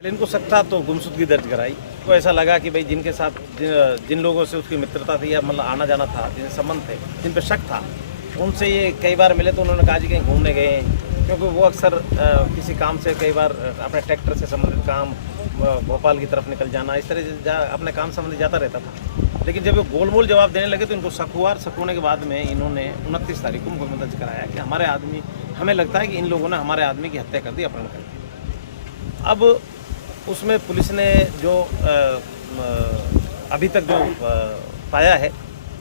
इनको शक था तो गुमशुदगी दर्ज कराई। तो ऐसा लगा कि भाई जिनके साथ जिन लोगों से उसकी मित्रता थी या मतलब आना जाना था, जिनसे संबंध थे, जिन पे शक था, उनसे ये कई बार मिले तो उन्होंने कहा जी कहीं घूमने गए हैं, क्योंकि वो अक्सर किसी काम से कई बार अपने ट्रैक्टर से संबंधित काम, भोपाल की तरफ निकल जाना, इस तरह से अपने काम संबंधित जाता रहता था। लेकिन जब वो गोलमोल जवाब देने लगे तो इनको शक हुआ, और शक होने के बाद में इन्होंने 29 तारीख को मुकदमा दर्ज कराया कि हमारे आदमी, हमें लगता है कि इन लोगों ने हमारे आदमी की हत्या कर दी, अपहरण कर दिया। अब उसमें पुलिस ने जो अभी तक जो पाया है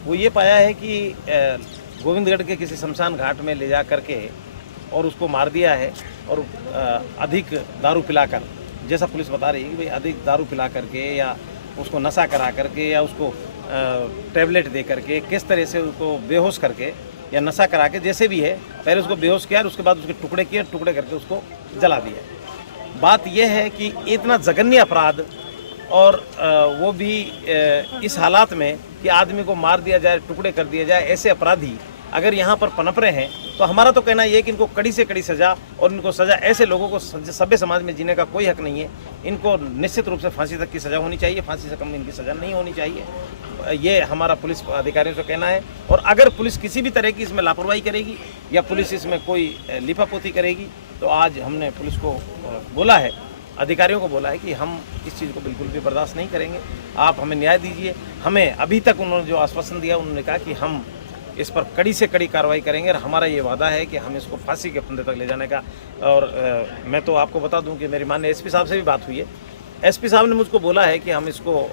वो ये पाया है कि गोविंदगढ़ के किसी शमशान घाट में ले जा करके और उसको मार दिया है, और अधिक दारू पिलाकर, जैसा पुलिस बता रही है कि भाई अधिक दारू पिला करके या उसको नशा करा करके या उसको टैबलेट दे करके, किस तरह से उसको बेहोश करके या नशा करा के, जैसे भी है, पहले उसको बेहोश किया और उसके बाद उसके टुकड़े किए, टुकड़े करके उसको जला दिया। बात यह है कि इतना जघन्य अपराध, और वो भी इस हालात में कि आदमी को मार दिया जाए, टुकड़े कर दिया जाए, ऐसे अपराधी अगर यहाँ पर पनप रहे हैं तो हमारा तो कहना ये है कि इनको कड़ी से कड़ी सज़ा, और इनको सज़ा, ऐसे लोगों को सभ्य समाज में जीने का कोई हक नहीं है। इनको निश्चित रूप से फांसी तक की सज़ा होनी चाहिए, फांसी से कम इनकी सज़ा नहीं होनी चाहिए। ये हमारा पुलिस अधिकारियों से कहना है। और अगर पुलिस किसी भी तरह की इसमें लापरवाही करेगी या पुलिस इसमें कोई लिपापोती करेगी तो आज हमने पुलिस को बोला है, अधिकारियों को बोला है कि हम इस चीज़ को बिल्कुल भी बर्दाश्त नहीं करेंगे, आप हमें न्याय दीजिए। हमें अभी तक उन्होंने जो आश्वासन दिया, उन्होंने कहा कि हम इस पर कड़ी से कड़ी कार्रवाई करेंगे, और हमारा ये वादा है कि हम इसको फांसी के फंदे तक ले जाने का। और मैं तो आपको बता दूं कि मेरी माननीय एसपी साहब से भी बात हुई है। एसपी साहब ने मुझको बोला है कि हम इसको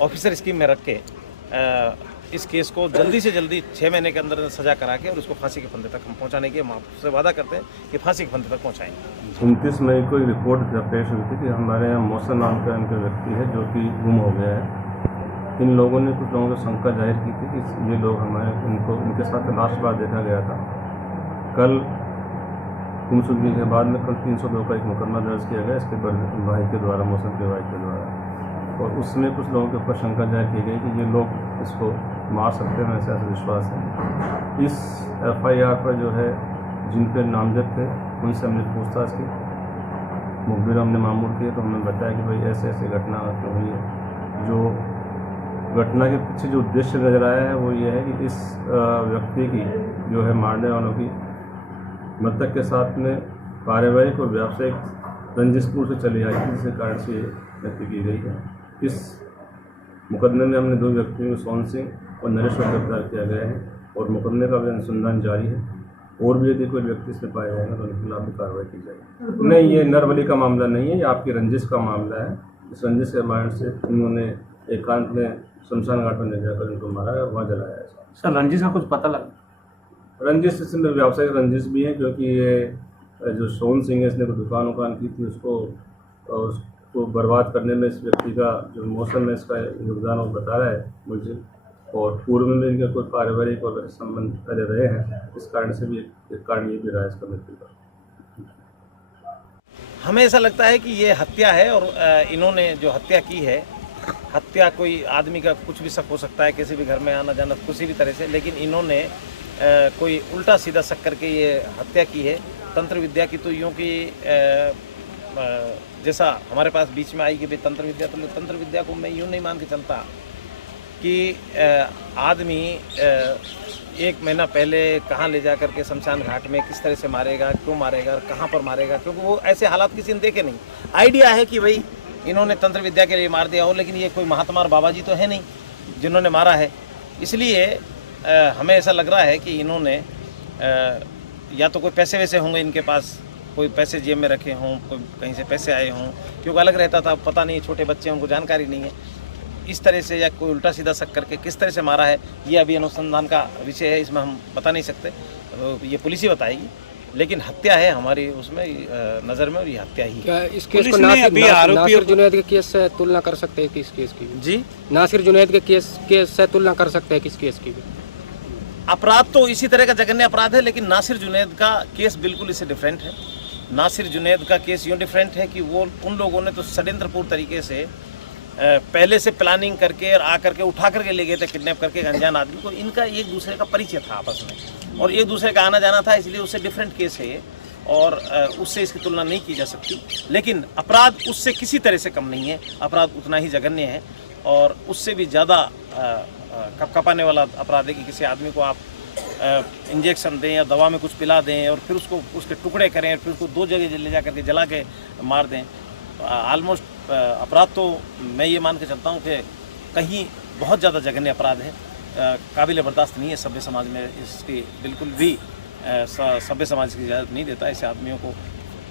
ऑफिसर स्कीम में रख के इस केस को जल्दी से जल्दी 6 महीने के अंदर सजा करा के और उसको फांसी के फंदे तक हम पहुंचाने के हम आपसे वादा करते हैं कि फांसी के फंदे तक पहुंचाएंगे। 29 मई को एक रिपोर्ट पेश हुई थी कि हमारे यहाँ मौसम नाम का इनका व्यक्ति है जो कि गुम हो गया है। इन लोगों ने, कुछ लोगों को शंका जाहिर की थी कि ये लोग इनके साथ लास्ट बार देखा गया था। कल गुमशुदगी के बाद में कल 302 का एक मुकदमा दर्ज किया गया इसके भाई के द्वारा, मौसम के भाई के द्वारा, और उसमें कुछ लोगोों के ऊपर शंका जाहिर की गई कि ये लोग इसको मार सकते हैं, ऐसा विश्वास है। इस FIR पर जो है जिन पे नामजद थे उनसे हमने पूछताछ की, मुखबिर हमने मामूल किए तो हमने बताया कि भाई ऐसे ऐसे घटना हुई है। जो घटना के पीछे जो उद्देश्य नजर आया है वो ये है कि इस व्यक्ति की जो है मारने वालों की मृतक के साथ में पारिवारिक और व्यावसायिक रंजिशपुर से चली आई थी, जिसके कारण से हत्या की गई है। इस मुकदमे में हमने 2 व्यक्तियों को, सोन सिंह और नरेश को गिरफ्तार किया गया है, और मुकदमे का भी अनुसंधान जारी है। और भी यदि कोई व्यक्ति इसमें पाया जाएगा तो उनके खिलाफ भी कार्रवाई की जाएगी। नहीं, ये नरबली का मामला नहीं है, ये आपकी रंजिश का मामला है। इस रंजिश के कारण से इन्होंने एकांत में शमशान घाट में ले जाकर उनको मारा है और वहाँ जलाया है। सर, रंजिश का कुछ पता लगा? रंजिश इसमें व्यावसायिक रंजिश भी है, क्योंकि ये जो सोन सिंह है इसने कोई दुकान की थी, उसको बर्बाद करने में इस व्यक्ति का जो मौसम में इसका योगदान वो बता रहा है मुझे, और पूर्व में भी इनके कोई पारिवारिक और संबंध पहले रहे हैं, इस कारण से भी एक कारण ये भी रहा है इसका मृत्यु का। हमें ऐसा लगता है कि ये हत्या है, और इन्होंने जो हत्या की है, हत्या कोई आदमी का कुछ भी शक हो सकता है, किसी भी घर में आना जाना किसी भी तरह से, लेकिन इन्होंने कोई उल्टा सीधा शक करके ये हत्या की है। तंत्र विद्या की तो यूँ कि जैसा हमारे पास बीच में आई कि भाई तंत्र विद्या, तो तंत्र विद्या को मैं यूँ नहीं मान के चलता कि आदमी 1 महीना पहले कहाँ ले जा करके शमशान घाट में किस तरह से मारेगा, क्यों मारेगा, कहाँ पर मारेगा, क्योंकि वो ऐसे हालात किसी ने देखे नहीं। आइडिया है कि भाई इन्होंने तंत्र विद्या के लिए मार दिया हो, लेकिन ये कोई महात्मा और बाबा जी तो है नहीं जिन्होंने मारा है। इसलिए हमें ऐसा लग रहा है कि इन्होंने या तो कोई पैसे वैसे होंगे इनके पास, कोई पैसे जेब में रखे हों, कोई कहीं से पैसे आए हों, क्योंकि अलग रहता था, पता नहीं, छोटे बच्चे उनको जानकारी नहीं है। इस तरह से या कोई उल्टा सीधा शक करके किस तरह से मारा है, ये अभी अनुसंधान का विषय है, इसमें हम बता नहीं सकते, ये पुलिस ही बताएगी। लेकिन हत्या है हमारी उसमें नज़र में, और ये हत्या ही क्या इस केस को नासिर जुनैद के केस से तुलना कर सकते हैं? किस केस की जी? नासिर जुनैद के केस से तुलना कर सकते हैं किस केस की भी? अपराध तो इसी तरह का जघन्य अपराध है, लेकिन नासिर जुनैद का केस बिल्कुल इससे डिफरेंट है। नासिर जुनैद का केस यूँ डिफरेंट है कि वो उन लोगों ने तो षड्यंत्रपूर्ण तरीके से पहले से प्लानिंग करके और आकर के उठा करके ले गए थे, किडनैप करके अनजान आदमी को। इनका एक दूसरे का परिचय था आपस में, और एक दूसरे का आना जाना था, इसलिए उससे डिफरेंट केस है। और उससे इसकी तुलना नहीं की जा सकती। लेकिन अपराध उससे किसी तरह से कम नहीं है, अपराध उतना ही जघन्य है और उससे भी ज़्यादा कपकपाने वाला अपराध है कि किसी आदमी को आप इंजेक्शन दें या दवा में कुछ पिला दें और फिर उसको उसके टुकड़े करें और फिर उसको 2 जगह ले जा करके जला के मार दें। ऑलमोस्ट अपराध तो मैं ये मान के चलता हूँ कि कहीं बहुत ज़्यादा जघन्य अपराध है, काबिल बर्दाश्त नहीं है सभ्य समाज में। इसकी बिल्कुल भी सभ्य समाज की इजाज़त नहीं देता। ऐसे आदमियों को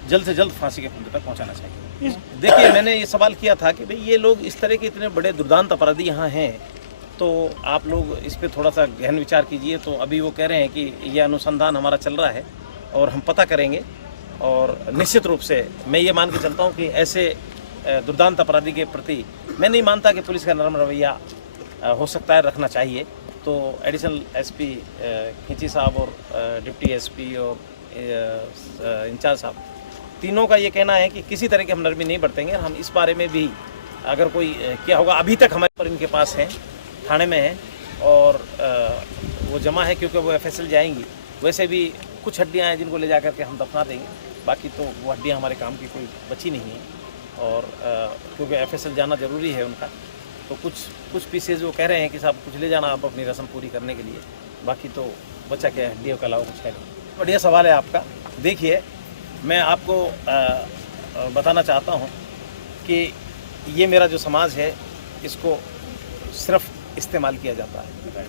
जल्द से जल्द फांसी के फंदे तक पहुंचाना चाहिए। देखिए, मैंने ये सवाल किया था कि भाई ये लोग इस तरह के इतने बड़े दुर्दांत अपराधी यहाँ हैं, तो आप लोग इस पे थोड़ा सा गहन विचार कीजिए। तो अभी वो कह रहे हैं कि ये अनुसंधान हमारा चल रहा है और हम पता करेंगे और निश्चित रूप से मैं ये मान के चलता हूँ कि ऐसे दुर्दांत अपराधी के प्रति मैं नहीं मानता कि पुलिस का नरम रवैया हो सकता है, रखना चाहिए। तो एडिशनल एसपी खींची साहब और डिप्टी एसपी और इंचार्ज साहब तीनों का ये कहना है कि किसी तरह की हम नरमी नहीं बरतेंगे। हम इस बारे में भी अगर कोई क्या होगा, अभी तक हमारे पर इनके पास हैं, थाने में हैं और वो जमा है क्योंकि वो FSL जाएंगी। वैसे भी कुछ हड्डियां हैं जिनको ले जा करके हम दफना देंगे, बाकी तो वो हड्डियां हमारे काम की कोई बची नहीं है। और क्योंकि FSL जाना ज़रूरी है उनका, तो कुछ पीसेज वो कह रहे हैं कि साहब कुछ ले जाना आप अपनी रस्म पूरी करने के लिए, बाकी तो बच्चा क्या हड्डियों के अलावा कुछ है नहीं। बढ़िया सवाल है आपका। देखिए, मैं आपको बताना चाहता हूँ कि ये मेरा जो समाज है इसको सिर्फ इस्तेमाल किया जाता है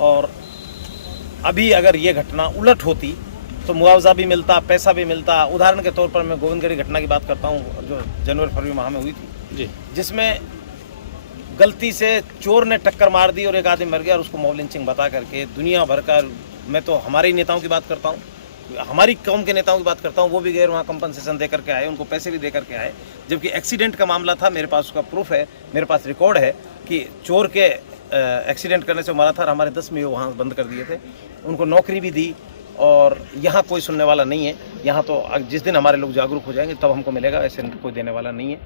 और अभी अगर ये घटना उलट होती तो मुआवजा भी मिलता, पैसा भी मिलता। उदाहरण के तौर पर मैं गोविंदगढ़ी घटना की बात करता हूँ जो जनवरी-फरवरी माह में हुई थी जी, जिसमें गलती से चोर ने टक्कर मार दी और एक आदमी मर गया और उसको मॉब लिंचिंग बता करके दुनिया भर का, मैं तो हमारे ही नेताओं की बात करता हूँ, हमारी कौम के नेताओं की बात करता हूँ, वो भी गए वहाँ कंपनसेशन दे करके आए, उनको पैसे भी दे करके आए। जबकि एक्सीडेंट का मामला था, मेरे पास उसका प्रूफ है, मेरे पास रिकॉर्ड है कि चोर के एक्सीडेंट करने से मारा था और हमारे 10 में वहाँ बंद कर दिए थे, उनको नौकरी भी दी। और यहाँ कोई सुनने वाला नहीं है। यहाँ तो जिस दिन हमारे लोग जागरूक हो जाएंगे तब हमको मिलेगा, ऐसे कोई देने वाला नहीं है।